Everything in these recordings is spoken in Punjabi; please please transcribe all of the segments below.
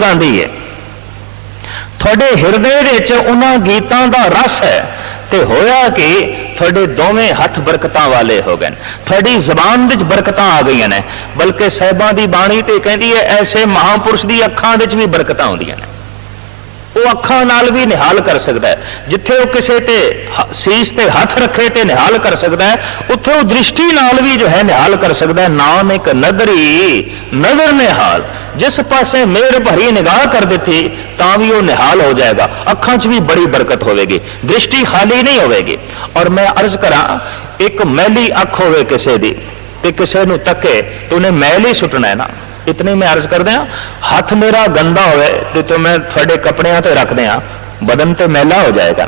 ਗਾਉਂਦੀ ਹੈ ਤੁਹਾਡੇ ਹਿਰਦੇ ਵਿੱਚ ਉਹਨਾਂ ਗੀਤਾਂ ਦਾ ਰਸ ਹੈ ਤੇ ਹੋਇਆ ਕਿ ਤੁਹਾਡੇ ਦੋਵੇਂ ਹੱਥ ਬਰਕਤਾਂ ਵਾਲੇ ਹੋ ਗਏ ਤੁਹਾਡੀ ਜ਼ਬਾਨ ਵਿੱਚ ਬਰਕਤਾਂ ਆ ਗਈਆਂ ਨੇ ਬਲਕਿ ਸਹਿਬਾਂ ਦੀ ਬਾਣੀ ਤੇ ਕਹਿੰਦੀ ਹੈ ਐਸੇ ਮਹਾਪੁਰਸ਼ ਦੀ ਅੱਖਾਂ ਵਿੱਚ ਵੀ ਬਰਕਤਾਂ ਆਉਂਦੀਆਂ ਨੇ ਉਹ ਅੱਖਾਂ ਨਾਲ ਵੀ ਨਿਹਾਲ ਕਰ ਸਕਦਾ ਹੈ ਜਿੱਥੇ ਉਹ ਕਿਸੇ ਤੇ ਸੀਸ ਤੇ ਹੱਥ ਰੱਖੇ ਤੇ ਨਿਹਾਲ ਕਰ ਸਕਦਾ ਹੈ ਉੱਥੇ ਉਹ ਦ੍ਰਿਸ਼ਟੀ ਨਾਲ ਵੀ ਜੋ ਹੈ ਨਿਹਾਲ ਕਰ ਸਕਦਾ ਹੈ ਨਾਮ ਇੱਕ ਨਦਰੀ ਨਦਰ ਨਿਹਾਲ ਜਿਸ ਪਾਸੇ ਮਿਹਰ ਭਰੀ ਨਿਗਾਹ ਕਰ ਦਿੱਤੀ ਤਾਂ ਵੀ ਉਹ ਨਿਹਾਲ ਹੋ ਜਾਏਗਾ ਅੱਖਾਂ 'ਚ ਵੀ ਬੜੀ ਬਰਕਤ ਹੋਵੇਗੀ ਦ੍ਰਿਸ਼ਟੀ ਖਾਲੀ ਨਹੀਂ ਹੋਵੇਗੀ ਔਰ ਮੈਂ ਅਰਜ਼ ਕਰਾਂ ਇੱਕ ਮੈਲੀ ਅੱਖ ਹੋਵੇ ਕਿਸੇ ਦੀ ਤੇ ਕਿਸੇ ਨੂੰ ਤੱਕੇ ਤੇ ਉਹਨੇ ਮੈਲ ਹੀ ਸੁੱਟਣਾ ਹੈ ਨਾ ਇਤਨੇ ਮੈਂ ਅਰਜ਼ ਕਰਦਾ ਹਾਂ ਹੱਥ ਮੇਰਾ ਗੰਦਾ ਹੋਵੇ ਤੇ ਤੋ ਮੈਂ ਤੁਹਾਡੇ ਕੱਪੜਿਆਂ ਤੇ ਰੱਖ ਦਿਆਂ ਬਦਨ ਤੇ ਮੈਲਾ ਹੋ ਜਾਏਗਾ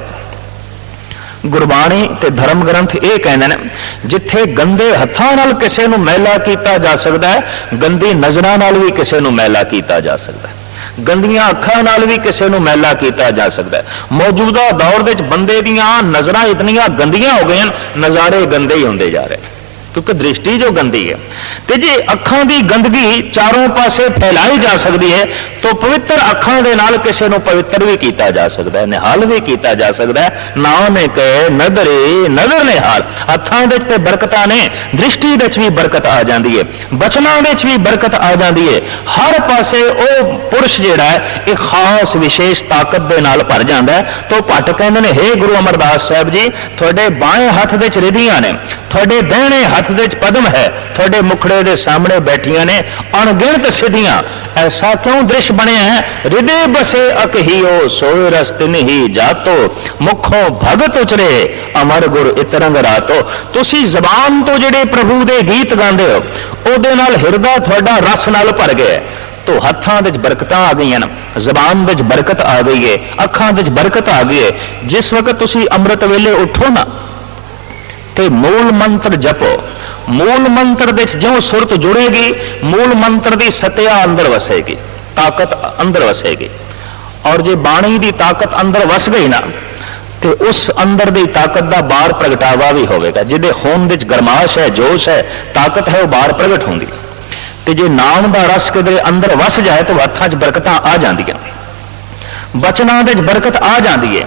ਗੁਰਬਾਣੀ ਤੇ ਧਰਮ ਗ੍ਰੰਥ ਇਹ ਕਹਿੰਦੇ ਨੇ ਜਿੱਥੇ ਗੰਦੇ ਹੱਥਾਂ ਨਾਲ ਕਿਸੇ ਨੂੰ ਮੈਲਾ ਕੀਤਾ ਜਾ ਸਕਦਾ ਹੈ ਗੰਦੀ ਨਜ਼ਰਾਂ ਨਾਲ ਵੀ ਕਿਸੇ ਨੂੰ ਮੈਲਾ ਕੀਤਾ ਜਾ ਸਕਦਾ ਹੈ ਗੰਦੀਆਂ ਅੱਖਾਂ ਨਾਲ ਵੀ ਕਿਸੇ ਨੂੰ ਮੈਲਾ ਕੀਤਾ ਜਾ ਸਕਦਾ ਹੈ ਮੌਜੂਦਾ ਦੌਰ ਵਿੱਚ ਬੰਦੇ ਦੀਆਂ ਨਜ਼ਰਾਂ ਇਤਨੀਆਂ ਗੰਦੀਆਂ ਹੋ ਗਈਆਂ ਨਜ਼ਾਰੇ ਗੰਦੇ ਹੀ ਹੁੰਦੇ ਜਾ ਰਹੇ ਕਿਉਂਕਿ ਦ੍ਰਿਸ਼ਟੀ ਜੋ ਗੰਦੀ ਹੈ ਤੇ ਜੇ ਅੱਖਾਂ ਦੀ ਗੰਦਗੀ ਚਾਰੋਂ ਪਾਸੇ ਫੈਲਾਈ ਜਾ ਸਕਦੀ ਹੈ ਤਾਂ ਪਵਿੱਤਰ ਅੱਖਾਂ ਦੇ ਨਾਲ ਕਿਸੇ ਨੂੰ ਪਵਿੱਤਰ ਵੀ ਕੀਤਾ ਜਾ ਸਕਦਾ ਹੈ ਨਿਹਾਲ ਵੀ ਕੀਤਾ ਜਾ ਸਕਦਾ ਹੈ ਨੇ ਕਹੇ ਨਦਰੇ ਨਦਰ ਨਿਹਾਲ ਹੱਥਾਂ ਦੇ ਤੇ ਬਰਕਤਾਂ ਨੇ ਦ੍ਰਿਸ਼ਟੀ ਵਿੱਚ ਵੀ ਬਰਕਤ ਆ ਜਾਂਦੀ ਹੈ ਬਚਨਾਂ ਵਿੱਚ ਵੀ ਬਰਕਤ ਆ ਜਾਂਦੀ ਹੈ ਹਰ ਪਾਸੇ ਉਹ ਪੁਰਸ਼ ਜਿਹੜਾ ਹੈ ਇਹ ਖਾਸ ਵਿਸ਼ੇਸ਼ ਤਾਕਤ ਦੇ ਨਾਲ ਭਰ ਜਾਂਦਾ ਹੈ ਤੋਂ ਭੱਟ ਕਹਿੰਦੇ ਨੇ ਹੇ ਗੁਰੂ ਅਮਰਦਾਸ ਸਾਹਿਬ ਜੀ ਤੁਹਾਡੇ ਬਾਹੇ ਹੱਥ ਵਿੱਚ ਰਿਧੀਆਂ ਨੇ ਤੁਹਾਡੇ ਦਹਿਣੇ ਹੱਥ ਦੇ ਵਿੱਚ ਪਦਮ ਹੈ ਤੁਹਾਡੇ ਮੁਖੜੇ ਦੇ ਸਾਹਮਣੇ ਬੈਠੀਆਂ ਨੇ ਅਣਗਿਣਤ ਸਿੱਧੀਆਂ ਐਸਾ ਕਿਉਂ ਦ੍ਰਿਸ਼ ਬਣਿਆ ਹੈ ਰਿਦੇ ਬਸੇ ਅਕਹੀਓ ਸੋਇ ਰਸਤ ਨਹੀਂ ਜਾਤੋ ਮੁਖੋਂ ਭਗਤ ਉਚਰੇ ਅਮਰ ਗੁਰ ਇਤਰੰਗ ਰਾਤੋ ਤੁਸੀਂ ਜ਼ਬਾਨ ਤੋਂ ਜਿਹੜੇ ਪ੍ਰਭੂ ਦੇ ਗੀਤ ਗਾਉਂਦੇ ਹੋ ਉਹਦੇ ਨਾਲ ਹਿਰਦਾ ਤੁਹਾਡਾ ਰਸ ਨਾਲ ਭਰ ਗਿਆ ਤੋ ਹੱਥਾਂ ਵਿੱਚ ਬਰਕਤਾਂ ਆ ਗਈਆਂ ਜ਼ਬਾਨ ਵਿੱਚ ਬਰਕਤ ਆ ਗਈ ਹੈ ਅੱਖਾਂ ਵਿੱਚ ਬਰਕਤ ਆ ਗਈ ਹੈ ਜਿਸ ਵਕਤ ਤੁਸੀਂ ਅੰਮ੍ਰਿਤ ਵੇਲੇ ਉੱਠੋ ਨਾ ਤੇ ਮੂਲ ਮੰਤਰ ਜਪੋ ਮੂਲ ਮੰਤਰ ਦੇ ਜਿਉਂ ਸੁਰਤ ਜੁੜੇਗੀ ਮੂਲ ਮੰਤਰ ਦੀ ਸਤਿਆ ਅੰਦਰ ਵਸੇਗੀ ਤਾਕਤ ਅੰਦਰ ਵਸੇਗੀ ਔਰ ਜੇ ਬਾਣੀ ਦੀ ਤਾਕਤ ਅੰਦਰ ਵਸ ਗਈ ਨਾ ਤੇ ਉਸ ਅੰਦਰ ਦੀ ਤਾਕਤ ਦਾ ਬਾਹਰ ਪ੍ਰਗਟਾਵਾ ਵੀ ਹੋਵੇਗਾ ਜਿਹਦੇ ਹੋਂਦ ਵਿੱਚ ਗਰਮਾਸ਼ ਹੈ ਜੋਸ਼ ਹੈ ਤਾਕਤ ਹੈ ਉਹ ਬਾਹਰ ਪ੍ਰਗਟ ਹੁੰਦੀ ਤੇ ਜੇ ਨਾਮ ਦਾ ਰਸ ਕਿਦਰੇ ਅੰਦਰ ਵਸ ਜਾਏ ਤਾਂ ਹੱਥਾਂ 'ਚ ਬਰਕਤਾਂ ਆ ਜਾਂਦੀਆਂ ਬਚਨਾਂ ਦੇ ਵਿੱਚ ਬਰਕਤ ਆ ਜਾਂਦੀ ਹੈ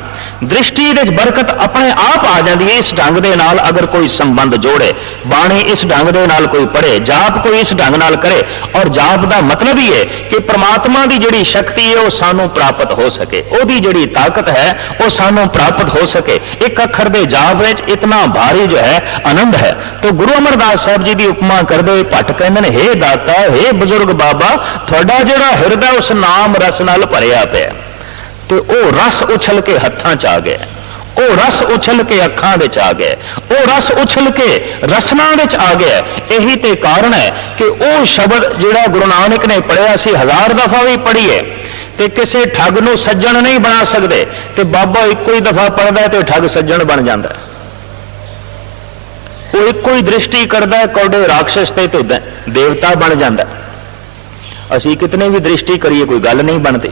ਦ੍ਰਿਸ਼ਟੀ ਦੇ ਬਰਕਤ ਆਪਣੇ ਆਪ ਆ ਜਾਂਦੀ ਹੈ ਇਸ ਢੰਗ ਦੇ ਨਾਲ ਅਗਰ ਕੋਈ ਸੰਬੰਧ ਜੋੜੇ ਬਾਣੀ ਇਸ ਢੰਗ ਦੇ ਨਾਲ ਕੋਈ ਪੜ੍ਹੇ ਜਾਪ ਕੋਈ ਇਸ ਢੰਗ ਨਾਲ ਕਰੇ ਔਰ ਜਾਪ ਦਾ ਮਤਲਬ ਹੀ ਹੈ ਕਿ ਪ੍ਰਮਾਤਮਾ ਦੀ ਜਿਹੜੀ ਸ਼ਕਤੀ ਹੈ ਉਹ ਸਾਨੂੰ ਪ੍ਰਾਪਤ ਹੋ ਸਕੇ ਉਹਦੀ ਜਿਹੜੀ ਤਾਕਤ ਹੈ ਉਹ ਸਾਨੂੰ ਪ੍ਰਾਪਤ ਹੋ ਸਕੇ ਇੱਕ ਅੱਖਰ ਦੇ ਜਾਪ ਵਿੱਚ ਇਤਨਾ ਭਾਰੀ ਜੋ ਹੈ ਆਨੰਦ ਹੈ ਤੋਂ ਗੁਰੂ ਅਮਰਦਾਸ ਸਾਹਿਬ ਜੀ ਦੀ ਉਪਮਾ ਕਰਦੇ ਹੋਏ ਕਹਿੰਦੇ ਨੇ हे ਦਾਤਾ हे ਬਜ਼ੁਰਗ ਬਾਬਾ ਤੁਹਾਡਾ ਜਿਹੜਾ ਹਿਰਦਾ ਉਸ ਨਾਮ ਰਸ ਨਾਲ ਭਰਿਆ ਪਿਆ ਤੇ ਉਹ ਰਸ ਉਛਲ ਕੇ ਹੱਥਾਂ 'ਚ ਆ ਗਿਆ ਉਹ ਰਸ ਉਛਲ ਕੇ ਅੱਖਾਂ ਵਿੱਚ ਆ ਗਿਆ ਉਹ ਰਸ ਉਛਲ ਕੇ ਰਸਨਾ ਵਿੱਚ ਆ ਗਿਆ ਇਹੀ ਤੇ ਕਾਰਨ ਹੈ ਕਿ ਉਹ ਸ਼ਬਦ ਜਿਹੜਾ ਗੁਰੂ ਨਾਨਕ ਨੇ ਪੜਿਆ ਸੀ ਹਜ਼ਾਰ ਦਫਾ ਵੀ ਪੜੀਏ ਤੇ ਕਿਸੇ ਠੱਗ ਨੂੰ ਸੱਜਣ ਨਹੀਂ ਬਣਾ ਸਕਦੇ ਤੇ ਬਾਬਾ ਇੱਕੋ ਹੀ ਦਫਾ ਪੜਦਾ ਤੇ ਠੱਗ ਸੱਜਣ ਬਣ ਜਾਂਦਾ ਉਹ ਇੱਕੋ ਹੀ ਦ੍ਰਿਸ਼ਟੀ ਕਰਦਾ ਕੌਡੇ ਰਾਖਸ਼ ਤੇ ਤੁਦ ਦੇਵਤਾ ਬਣ ਜਾਂਦਾ ਅਸੀਂ ਕਿਤਨੇ ਵੀ ਦ੍ਰਿਸ਼ਟੀ ਕਰੀਏ ਕੋਈ ਗੱਲ ਨਹੀਂ ਬਣਦੀ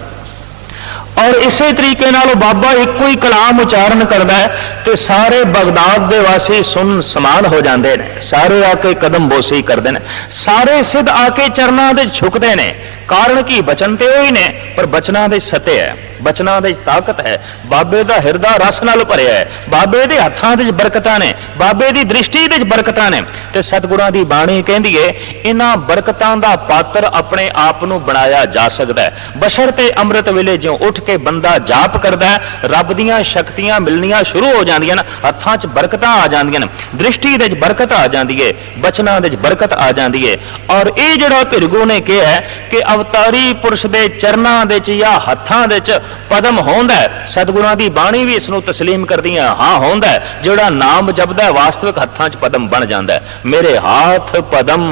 ਔਰ ਇਸੇ ਤਰੀਕੇ ਨਾਲ ਉਹ ਬਾਬਾ ਇੱਕੋ ਹੀ ਕਲਾਮ ਉਚਾਰਨ ਕਰਦਾ ਹੈ ਤੇ ਸਾਰੇ ਬਗਦਾਦ ਦੇ ਵਾਸੀ ਸੁਨ ਸਮਾਨ ਹੋ ਜਾਂਦੇ ਨੇ ਸਾਰੇ ਆ ਕੇ ਕਦਮ ਬੋਸੀ ਕਰਦੇ ਨੇ ਸਾਰੇ ਸਿੱਧ ਆ ਕੇ ਚਰਨਾਂ ਦੇ ਝੁਕਦੇ ਨੇ ਕਾਰਨ ਕੀ ਬਚਨ ਤੇ ਉਹ ਹੀ ਨੇ ਪਰ ਬਚਨਾਂ ਦੇ ਸਤੇ ਹੈ ਬਚਨਾਂ ਦੇ ਤਾਕਤ ਹੈ ਬਾਬੇ ਦਾ ਹਿਰਦਾ ਰਸ ਨਾਲ ਭਰਿਆ ਹੈ ਬਾਬੇ ਦੇ ਹੱਥਾਂ ਦੇ ਵਿੱਚ ਬਰਕਤਾਂ ਨੇ ਬਾਬੇ ਦੀ ਦ੍ਰਿਸ਼ਟੀ ਦੇ ਵਿੱਚ ਬਰਕਤਾਂ ਨੇ ਤੇ ਸਤਿਗੁਰਾਂ ਦੀ ਬਾਣੀ ਕਹਿੰਦੀ ਏ ਇਹਨਾਂ ਬਰਕਤਾਂ ਦਾ ਪਾਤਰ ਆਪਣੇ ਆਪ ਨੂੰ ਬਣਾਇਆ ਜਾ ਸਕਦਾ ਹੈ ਬਸ਼ਰ ਤੇ ਅੰਮ੍ਰਿਤ ਵੇਲੇ ਜਿਉਂ ਉੱਠ ਕੇ ਬੰਦਾ ਜਾਪ ਕਰਦਾ ਰੱਬ ਦੀਆਂ ਸ਼ਕਤੀਆਂ ਮਿਲਣੀਆਂ ਸ਼ੁਰੂ ਹੋ ਜਾਂਦੀਆਂ ਨੇ ਹੱਥਾਂ 'ਚ ਬਰਕਤਾਂ ਆ ਜਾਂਦੀਆਂ ਨੇ ਦ੍ਰਿਸ਼ਟੀ ਦੇ ਵਿੱਚ ਬਰਕਤ ਆ ਜਾਂਦੀ ਏ ਬਚਨਾਂ ਦੇ ਵਿੱਚ ਬਰਕਤ ਆ ਜਾਂਦੀ ਏ ਔਰ ਇਹ ਜਿਹੜਾ ਭਿਰਗੂ ਨੇ ਕਿਹਾ ਕਿ ਅਵਤਾਰੀ ਪੁਰਸ਼ ਦੇ ਚਰਨਾਂ ਦੇ ਵਿੱਚ ਜਾਂ ਹੱਥਾਂ ਦੇ ਵਿੱਚ ਪਦਮ ਹੁੰਦਾ ਸਤਿਗੁਰਾਂ ਦੀ ਬਾਣੀ ਵੀ ਇਸ ਨੂੰ تسلیم ਕਰਦੀਆਂ ਹਾਂ ਹੁੰਦਾ ਜਿਹੜਾ ਨਾਮ ਜਪਦਾ ਵਾਸਤਵਿਕ ਹੱਥਾਂ 'ਚ ਪਦਮ ਬਣ ਜਾਂਦਾ ਮੇਰੇ ਹੱਥ ਪਦਮ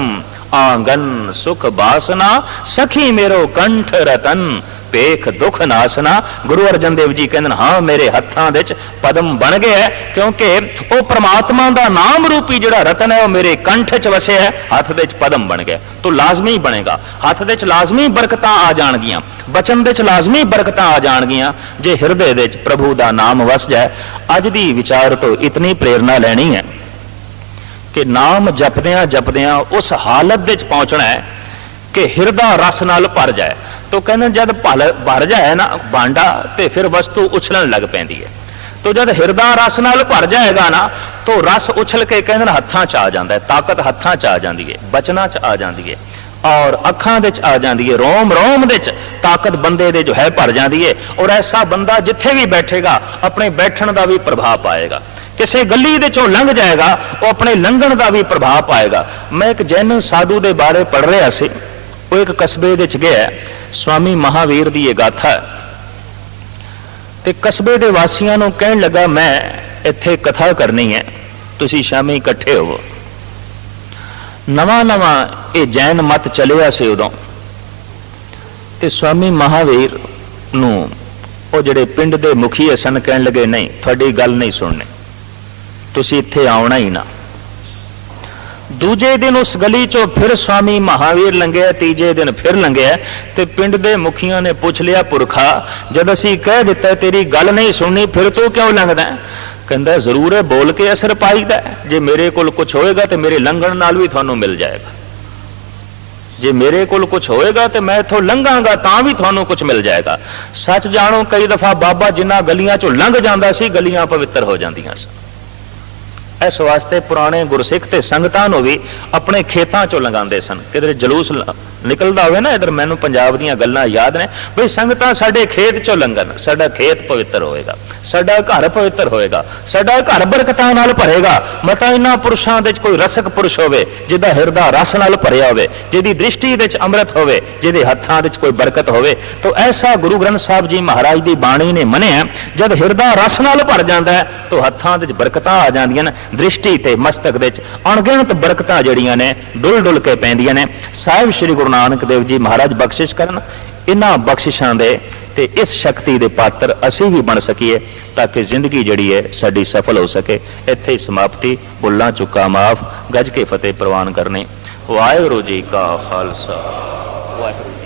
ਆਂਗਨ ਸੁਖ ਬਾਸਨਾ ਸਖੀ ਮੇਰੋ ਕੰਠ ਰਤਨ ਪੇਖ ਦੁਖ ਨਾਸਨਾ ਗੁਰੂ ਅਰਜਨ ਦੇਵ ਜੀ ਕਹਿੰਦੇ ਹਾਂ ਮੇਰੇ ਹੱਥਾਂ ਵਿੱਚ ਪਦਮ ਬਣ ਗਿਆ ਕਿਉਂਕਿ ਉਹ ਪ੍ਰਮਾਤਮਾ ਦਾ ਨਾਮ ਰੂਪੀ ਜਿਹੜਾ ਰਤਨ ਹੈ ਉਹ ਮੇਰੇ ਕੰਠ 'ਚ ਵਸਿਆ ਹੈ ਹੱਥ ਵਿੱਚ ਪਦਮ ਬਣ ਗਿਆ ਤੋ ਲਾਜ਼ਮੀ ਬਣੇਗਾ ਹੱਥ ਦੇ ਵਿੱਚ ਲਾਜ਼ਮੀ ਬਰਕਤਾਂ ਆ ਜਾਣਗੀਆਂ ਬਚਨ ਦੇ ਵਿੱਚ ਲਾਜ਼ਮੀ ਬਰਕਤਾਂ ਆ ਜਾਣਗੀਆਂ ਜੇ ਹਿਰਦੇ ਵਿੱਚ ਪ੍ਰਭੂ ਦਾ ਨਾਮ ਵਸ ਜਾਏ ਅੱਜ ਦੀ ਵਿਚਾਰ ਤੋਂ ਇਤਨੀ ਪ੍ਰੇਰਣਾ ਲੈਣੀ ਹੈ ਕਿ ਨਾਮ ਜਪਦਿਆਂ ਜਪਦਿਆਂ ਉਸ ਹਾਲਤ ਵਿੱਚ ਪਹੁੰਚਣਾ ਹੈ ਕਿ ਹਿਰਦਾ ਰਸ ਨਾਲ ਭਰ ਜਾਏ ਤੋ ਕਹਿੰਦੇ ਜਦ ਭਲ ਭਰ ਜਾਏ ਨਾ ਬਾਂਡਾ ਤੇ ਫਿਰ ਵਸਤੂ ਉਛਲਣ ਲੱਗ ਪੈਂਦੀ ਹੈ ਤੋ ਜਦ ਹਿਰਦਾ ਰਸ ਨਾਲ ਭਰ ਜਾਏਗਾ ਨਾ ਤੋ ਰਸ ਉਛਲ ਕੇ ਕਹਿੰਦੇ ਹੱਥਾਂ 'ਚ ਆ ਜਾਂਦਾ ਹੈ ਤਾਕਤ ਹੱਥਾਂ 'ਚ ਆ ਜਾਂਦੀ ਹੈ ਬਚਨਾਂ 'ਚ ਆ ਜਾਂਦੀ ਹੈ ਔਰ ਅੱਖਾਂ ਦੇ ਚ ਆ ਜਾਂਦੀ ਹੈ ਰੋਮ ਰੋਮ ਦੇ ਚ ਤਾਕਤ ਬੰਦੇ ਦੇ ਜੋ ਹੈ ਭਰ ਜਾਂਦੀ ਹੈ ਔਰ ਐਸਾ ਬੰਦਾ ਜਿੱਥੇ ਵੀ ਬੈਠੇਗਾ ਆਪਣੇ ਬੈਠਣ ਦਾ ਵੀ ਪ੍ਰਭਾਵ ਪਾਏਗਾ ਕਿਸੇ ਗੱਲੀ ਦੇ ਚੋਂ ਲੰਘ ਜਾਏਗਾ ਉਹ ਆਪਣੇ ਲੰਘਣ ਦਾ ਵੀ ਪ੍ਰਭਾਵ ਪਾਏਗਾ ਮੈਂ ਇੱਕ ਜੈਨ ਸਾਧੂ ਦੇ ਬਾਰੇ ਪੜ ਰਿਹਾ ਸੀ ਉਹ ਇੱਕ ਕਸਬੇ ਦੇ ਚ ਗਿਆ ਸਵਾਮੀ ਮਹਾਵੀਰ ਦੀ ਇਹ ਗਾਥਾ ਤੇ ਕਸਬੇ ਦੇ ਵਾਸੀਆਂ ਨੂੰ ਕਹਿਣ ਲੱਗਾ ਮੈਂ ਇੱਥੇ ਕਥਾ ਕਰਨੀ ਹੈ ਤੁਸੀਂ ਸ਼ਾਮੇ ਇਕੱਠੇ ਹੋਵੋ ਨਵਾਂ ਨਵਾਂ ਇਹ ਜੈਨ ਮਤ ਚੱਲਿਆ ਸੀ ਉਦੋਂ ਤੇ ਸਵਾਮੀ ਮਹਾਵੀਰ ਨੂੰ ਉਹ ਜਿਹੜੇ ਪਿੰਡ ਦੇ ਮੁਖੀ ਅਸਨ ਕਹਿਣ ਲੱਗੇ ਨਹੀਂ ਤੁਹਾਡੀ ਗੱਲ ਨਹੀਂ ਸੁਣਨੀ ਤੁਸੀਂ ਇੱਥੇ ਆਉਣਾ ਹੀ ਨਾ ਦੂਜੇ ਦਿਨ ਉਸ ਗਲੀ ਚੋਂ ਫਿਰ ਸਵਾਮੀ ਮਹਾਵੀਰ ਲੰਘਿਆ ਤੀਜੇ ਦਿਨ ਫਿਰ ਲੰਘਿਆ ਤੇ ਪਿੰਡ ਦੇ ਮੁਖੀਆਂ ਨੇ ਪੁੱਛ ਲਿਆ ਪੁਰਖਾ ਜਦ ਅਸੀਂ ਕਹਿ ਦਿੱਤਾ ਤੇਰੀ ਗੱਲ ਨਹੀਂ ਸੁਣਨੀ ਫਿਰ ਤੂੰ ਕਿਉਂ ਲੰਘਦਾ ਕਹਿੰਦਾ ਜ਼ਰੂਰ ਹੈ ਬੋਲ ਕੇ ਅਸਰ ਪਾਈਦਾ ਜੇ ਮੇਰੇ ਕੋਲ ਕੁਝ ਹੋਏਗਾ ਤੇ ਮੇਰੇ ਲੰਘਣ ਨਾਲ ਵੀ ਤੁਹਾਨੂੰ ਮਿਲ ਜਾਏਗਾ ਜੇ ਮੇਰੇ ਕੋਲ ਕੁਝ ਹੋਏਗਾ ਤੇ ਮੈਂ ਇਥੋਂ ਲੰਘਾਂਗਾ ਤਾਂ ਵੀ ਤੁਹਾਨੂੰ ਕੁਝ ਮਿਲ ਜਾਏਗਾ ਸੱਚ ਜਾਣੋ ਕਈ ਦਫਾ ਬਾਬਾ ਜਿੰਨਾ ਗਲੀਆਂ ਚੋਂ ਲੰਘ ਜਾਂਦਾ ਸੀ ਗਲੀਆਂ ਪਵਿੱਤਰ ਹੋ ਜਾਂਦੀਆਂ ਸਨ ਇਸ ਵਾਸਤੇ ਪੁਰਾਣੇ ਗੁਰਸਿੱਖ ਤੇ ਸੰਗਤਾਂ ਨੂੰ ਵੀ ਆਪਣੇ ਖੇਤਾਂ ਚੋਂ ਲੰਗਾਉਂਦੇ ਸਨ ਕਿਦਰੇ ਜਲੂਸ ਨਿਕਲਦਾ ਹੋਵੇ ਨਾ ਇਧਰ ਮੈਨੂੰ ਪੰਜਾਬ ਦੀਆਂ ਗੱਲਾਂ ਯਾਦ ਨੇ ਬਈ ਸੰਗਤਾਂ ਸਾਡੇ ਖੇਤ ਚੋਂ ਲੰਘਣ ਸਾਡਾ ਖੇਤ ਪਵਿੱਤਰ ਹੋਏਗਾ ਸਾਡਾ ਘਰ ਪਵਿੱਤਰ ਹੋਏਗਾ ਸਾਡਾ ਘਰ ਬਰਕਤਾਂ ਨਾਲ ਭਰੇਗਾ ਮਤਾਂ ਇਨ੍ਹਾਂ ਪੁਰਸ਼ਾਂ ਦੇ ਵਿੱਚ ਕੋਈ ਰਸਕ ਪੁਰਸ਼ ਹੋਵੇ ਜਿਹਦਾ ਹਿਰਦਾ ਰਸ ਨਾਲ ਭਰਿਆ ਹੋਵੇ ਜਿਹਦੀ ਦ੍ਰਿਸ਼ਟੀ ਵਿੱਚ ਅੰਮ੍ਰਿਤ ਹੋਵੇ ਜਿਹਦੇ ਹੱਥਾਂ ਵਿੱਚ ਕੋਈ ਬਰਕਤ ਹੋਵੇ ਤਾਂ ਐਸਾ ਗੁਰੂ ਗ੍ਰੰਥ ਸਾਹਿਬ ਜੀ ਮਹਾਰਾਜ ਦੀ ਬਾਣੀ ਨੇ ਮੰਨਿਆ ਜਦ ਹਿਰਦਾ ਰਸ ਨਾਲ ਭਰ ਜਾਂਦਾ ਹੈ ਤਾਂ ਹੱਥਾਂ ਵਿੱਚ ਬਰਕਤਾਂ ਆ ਜਾਂਦੀਆਂ ਨੇ ਦ੍ਰਿਸ਼ਟੀ ਤੇ ਮਸਤਕ ਵਿੱਚ ਅਣਗਿਣਤ ਬਰਕਤਾਂ ਜਿਹੜੀਆਂ ਨੇ ਡੁੱਲ ਡੁੱਲ ਕੇ ਪੈਂਦੀਆਂ ਨੇ ਸਾਹਿਬ ਸ੍ਰੀ ਗੁਰੂ ਗੁਰੂ ਨਾਨਕ ਦੇਵ ਜੀ ਮਹਾਰਾਜ ਬਖਸ਼ਿਸ਼ ਕਰਨ ਇਹਨਾਂ ਬਖਸ਼ਿਸ਼ਾਂ ਦੇ ਤੇ ਇਸ ਸ਼ਕਤੀ ਦੇ ਪਾਤਰ ਅਸੀਂ ਵੀ ਬਣ ਸਕੀਏ ਤਾਂ ਕਿ ਜ਼ਿੰਦਗੀ ਜਿਹੜੀ ਹੈ ਸਾਡੀ ਸਫਲ ਹੋ ਸਕੇ ਇੱਥੇ ਹੀ ਸਮਾਪਤੀ ਬੁੱਲਾਂ ਚੁੱਕਾ ਮਾਫ ਗੱਜ ਕੇ ਫਤਿਹ ਪ੍ਰਵਾਨ ਕਰਨੇ ਵਾਹਿਗੁਰੂ ਜੀ ਕਾ ਖਾਲਸਾ ਵਾਹਿਗੁਰੂ